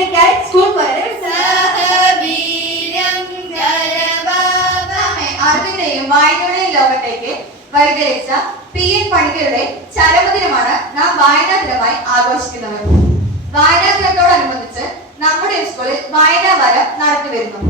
പരിഗണിക്കാൻ സ്കൂൾ അറിവിന്റെയും വായനയുടെയും ലോകത്തേക്ക് വഴിതെളിച്ച P.N. പണിക്കരുടെ ചരമദിനമാണ് നാം വായനാ ദിനമായി ആഘോഷിക്കുന്നത്. വായനാ ദിനത്തോടനുബന്ധിച്ച് നമ്മുടെ സ്കൂളിൽ വായനാ വാരം നടത്തിവരുന്നു.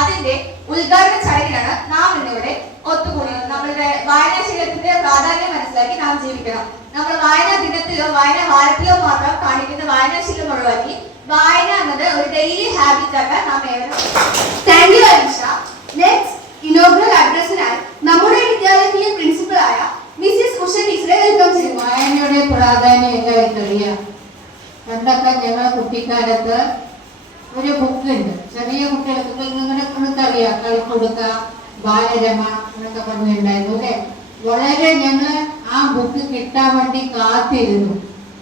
അതിന്റെ ഉദ്ഘാടന ചടങ്ങിലാണ് നാം ഇന്നിവിടെ ഒത്തുകൂടിയത്. നമ്മളുടെ വായനാശീലത്തിന്റെ പ്രാധാന്യം മനസ്സിലാക്കി നാം ജീവിക്കണം. നമ്മൾ വായനാ ദിനത്തിലോ വായനാ വാരത്തിലോ മാത്രം കാണിക്കുന്ന വായനാശീലം ഒഴിവാക്കി വായന എന്നത് ഒരു ഡെയിലി ഹാബിറ്റ് ആക്കാൻ നാം ഏവരും. Thank you Alisha. Next inaugural അഡ്രസ്സിനായി നമ്മുടെ വിദ്യാലയത്തിലെ പ്രിൻസിപ്പലായ മിസ്സിസ് ഉഷ ടീച്ചറെ വെൽക്കം ചെയ്യുന്നു. വായനയുടെ പ്രാധാന്യം എല്ലാവർക്കും അറിയാം. പണ്ടൊക്കെ ഞങ്ങളെ കുട്ടിക്കാലത്ത് ഒരു ബുക്ക് ഉണ്ട്, ചെറിയ കുട്ടികൾക്ക് നിങ്ങൾക്കറിയാം, കളിക്കൊടുക്ക, ബാലരമ എന്നൊക്കെ പറഞ്ഞിട്ടുണ്ടായിരുന്നു അല്ലെ. വളരെ ഞങ്ങൾ ആ ബുക്ക് കിട്ടാൻ വേണ്ടി കാത്തിരുന്നു.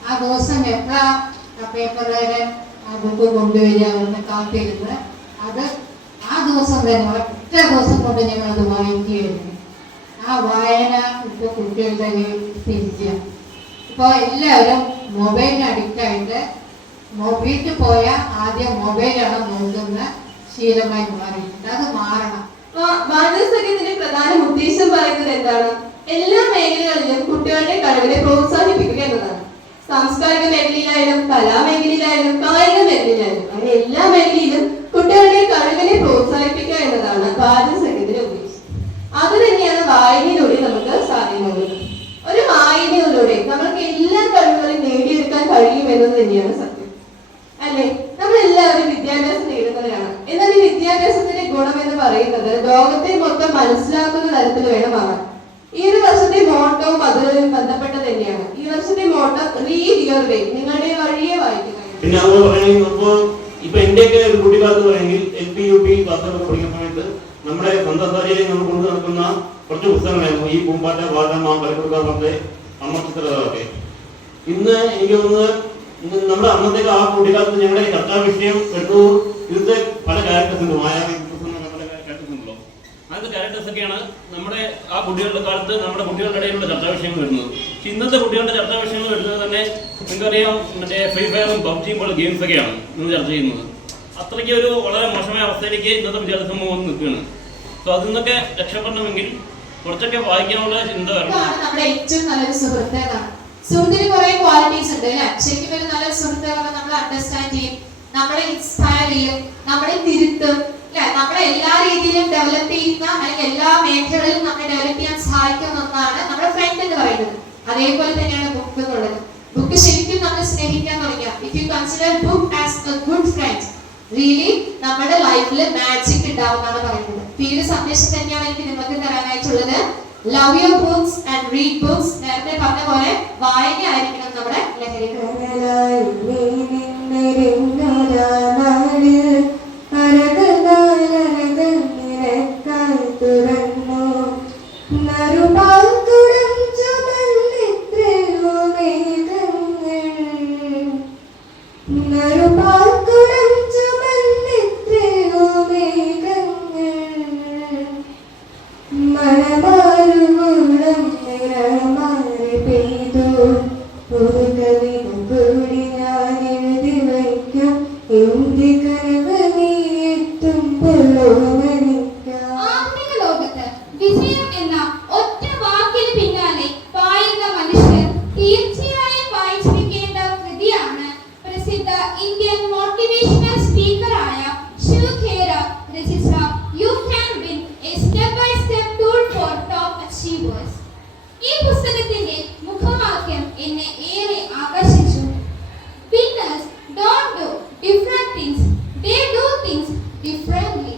ആ ദിവസം എപ്പോഴാ പേപ്പറുകാരൻ ആ ബുക്ക് കൊണ്ടുവരിക എന്ന് കാത്തിരുന്ന് അത് ആ ദിവസം തന്നെ ഒറ്റ ദിവസം കൊണ്ട് ഞങ്ങളത് വായിക്കുകയായിരുന്നു. ആ വായന ഇപ്പോൾ കുട്ടികളുടെ തിരിച്ച് ഇപ്പോൾ എല്ലാവരും മൊബൈലിന് അഡിക്റ്റായിട്ട് വീട്ടിൽ പോയാൽ ആദ്യം മൊബൈലാണ് നോക്കുന്ന ശീലമായി മാറിയിട്ടുണ്ട്. അത് മാറണം. വായനാസഖ്യത്തിന്റെ പ്രധാന ഉദ്ദേശം പറയുന്നത് എന്താണ്? എല്ലാ മേഖലകളിലും കുട്ടികളുടെ കഴിവിനെ പ്രോത്സാഹിപ്പിക്കുക എന്നതാണ്. സാംസ്കാരിക മേഖലയിലായാലും കലാമേഖലയിലായാലും കായിക മേഖലയിലായാലും അങ്ങനെ എല്ലാ മേഖലയിലും കുട്ടികളുടെ കഴിവിനെ പ്രോത്സാഹിപ്പിക്കുക എന്നതാണ് വായനാസഖ്യത്തിന്റെ ഉദ്ദേശം. അത് തന്നെയാണ് വായനയിലൂടെ നമുക്ക് സാധ്യമാകുന്നത്. ഒരു വായനയിലൂടെ നമുക്ക് എല്ലാ കഴിവുകളും നേടിയെടുക്കാൻ കഴിയുമെന്നത് തന്നെയാണ് സത്യം അല്ലെ. നമ്മളെല്ലാവരും വിദ്യാഭ്യാസം നേടുന്നവരാണ്. എന്നാൽ ഈ വിദ്യാഭ്യാസത്തിന്റെ ഗുണം എന്ന് പറയുന്നത് ലോകത്തെ മൊത്തം മനസ്സിലാക്കുന്ന തരത്തിൽ വേണം ആവാൻ. ഈ ഒരു വർഷത്തെ മോട്ടവും അതുമായി ബന്ധപ്പെട്ട് തന്നെയാണ്. ഈ വർഷത്തെ മോട്ടോ റീഡ് യുവർ വേ, നിങ്ങളുടെ വഴിയെ വായിക്കുക. പിന്നെ അതുപോലെ പറയുമ്പോൾ ഇപ്പൊ എന്റെയൊക്കെ ഒരു കുട്ടിക്കാലത്ത് പറയുമെങ്കിൽ LP UP ക്ലാസ്സുകളൊക്കെ പഠിക്കുന്ന സമയത്ത് നമ്മുടെ സ്വന്തം സാഹചര്യം നമ്മൾ കൊണ്ടു നടക്കുന്ന കുറച്ച് പുസ്തകങ്ങളായിരുന്നു ഈ പൂമ്പാറ്റ, വാഴമ്മ, കളിക്കൊടുക്ക പോലത്തെ അമ്മച്ചിത്രകളൊക്കെ. ഇന്ന് എനിക്ക് തോന്നുന്നത് നമ്മുടെ അന്നത്തേക്ക് ആ കുട്ടിക്കാലത്ത് ഞങ്ങളുടെ ചർച്ചാ വിഷയം എടുത്തു ഇന്നത്തെ പല ക്യാരക്ടേഴ്സ് ഉണ്ട്. മായാവി പല ക്യാരക്ടേഴ്സ് ഉണ്ടല്ലോ. അങ്ങനത്തെ ക്യാരക്ടേഴ്സ് ഒക്കെയാണ് നമ്മുടെ ആ കുട്ടികളുടെ കാലത്ത് നമ്മുടെ കുട്ടികളുടെ ഇടയിലുള്ള ചർച്ചാ വിഷയങ്ങൾ വരുന്നത്. പക്ഷെ ഇന്നത്തെ കുട്ടികളുടെ ചർച്ചാ വിഷയങ്ങൾ വരുന്നത് തന്നെ നിങ്ങൾക്കറിയാം, മറ്റേ ഫ്രീ ഫയറും പബ്ജിയും പോലെ ഗെയിംസ് ഒക്കെയാണ് ഇന്ന് ചർച്ച ചെയ്യുന്നത്. അത്രയ്ക്ക് ഒരു വളരെ മോശമായ അവസ്ഥയിലേക്ക് ഇന്നത്തെ വിദ്യാർത്ഥി സമൂഹം നിൽക്കുകയാണ്. സോ അതിൽ നിന്നൊക്കെ രക്ഷപ്പെടണമെങ്കിൽ കുറച്ചൊക്കെ വായിക്കാനുള്ള ചിന്ത വരണം. നമ്മുടെ ഏറ്റവും നല്ലൊരു സുഹൃത്താണ്. സുഹൃത്തിന് കുറെ ക്വാളിറ്റീസ് ഉണ്ട് അല്ലെ. ശരിക്കും ഒരു നല്ലൊരു സുഹൃത്ത് നമ്മളെ അണ്ടർസ്റ്റാൻഡ് ചെയ്യും, നമ്മളെ ഇൻസ്പയർ ചെയ്യും, നമ്മളെ തിരുത്തും അല്ലെ. നമ്മളെ എല്ലാ രീതിയിലും ഡെവലപ്പ് ചെയ്യുന്ന അല്ലെങ്കിൽ എല്ലാ മേഖലകളിലും നമ്മളെ ഡെവലപ്പ് ചെയ്യാൻ സഹായിക്കുന്ന ഒന്നാണ് നമ്മുടെ ഫ്രണ്ട് എന്ന് പറയുന്നത്. അതേപോലെ തന്നെയാണ് ബുക്ക് എന്നുള്ളത്. ബുക്ക് ശരിക്കും നമ്മൾ സ്നേഹിക്കാൻ തുടങ്ങിയ, if you consider book as A good friend, really നമ്മുടെ ലൈഫിൽ മാജിക് ഉണ്ടാവുമെന്നാണ് പറയുന്നത്. ഈ ഒരു സന്ദേശം തന്നെയാണ് എനിക്ക് നിങ്ങൾക്ക് തരാനായിട്ടുള്ളത്. Love your books and read books. നേരത്തെ പറഞ്ഞ പോലെ വായന ആയിരിക്കണം നമ്മുടെ ലഹരി. ഈ പുസ്തകത്തിന്റെ മുഖവാക്യം എന്നെ ഏറെ ആകർഷിച്ചു. Winners don't do different things, they do things differently.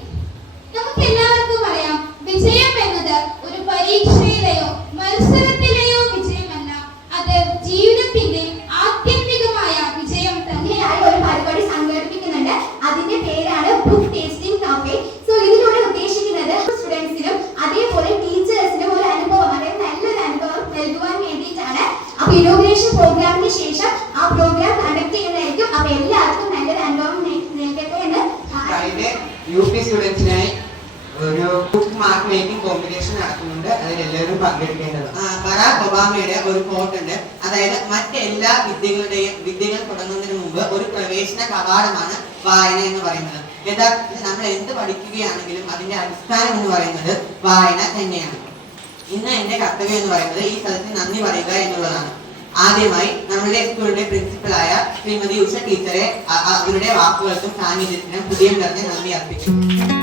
നമുക്ക് എല്ലാവർക്കും അറിയാം, വിജയം എന്നത് ഒരു പരീക്ഷയിലെയോ മത്സരത്തിലെയോ വിജയമല്ല, അത് ജീവിതത്തിന്റെ ആത്യന്തികമായ വിജയം തന്നെയായി. ഒരു പരിപാടി സംഘടിപ്പിക്കുന്നുണ്ട്, അതിന്റെ പേരാണ് ബുക്ക് ടേസ്റ്റിംഗ് കാഫേ. സോ ഇതിലൂടെ ഉദ്ദേശിക്കുന്നത് സ്റ്റുഡൻസിനും അതേപോലെ ടീച്ചേഴ്സിനും ഒരു അനുഭവം, അതായത് നല്ലൊരു അനുഭവം നൽകുവാൻ വേണ്ടിയിട്ടാണ്. അപ്പൊ ഇനോഗ്രേഷൻ പ്രോഗ്രാമിന് ശേഷം ആ പ്രോഗ്രാം കണ്ടക്ട് ചെയ്യുന്നതായിരിക്കും. അപ്പൊ എല്ലാവർക്കും നല്ലൊരു അനുഭവം നേടട്ടെ എന്ന്. UP സ്റ്റുഡൻസിനായി ഒരു ബുക്ക് മാർക്ക് മേക്കിംഗ് കോമ്പറ്റീഷൻ നടക്കുന്നുണ്ട്. അതിൽ എല്ലാവരും പങ്കെടുക്കേണ്ടത്. ബറാക് ഒബാമയുടെ ഒരു കോട്ട് ഉണ്ട്, അതായത് മറ്റെല്ലാ വിദ്യകൾ തുടങ്ങുന്നതിന് മുമ്പ് ഒരു പ്രവേശന കവാടമാണ് വായന എന്ന് പറയുന്നത്. യഥാർത്ഥത്തിൽ നമ്മൾ എന്ത് പഠിക്കുകയാണെങ്കിലും അതിന്റെ അടിസ്ഥാനം എന്ന് പറയുന്നത് വായന തന്നെയാണ്. ഇന്ന് എന്റെ കർത്തവ്യം എന്ന് പറയുന്നത് ഈ സദസ്സിന് നന്ദി പറയുക എന്നുള്ളതാണ്. ആദ്യമായി നമ്മുടെ സ്കൂളിന്റെ പ്രിൻസിപ്പലായ ശ്രീമതി ഉഷ ടീച്ചറെ അവരുടെ വാക്കുകൾക്കും സാന്നിധ്യത്തിനും ഹൃദയം നിറഞ്ഞ നന്ദി അർപ്പിക്കുന്നു.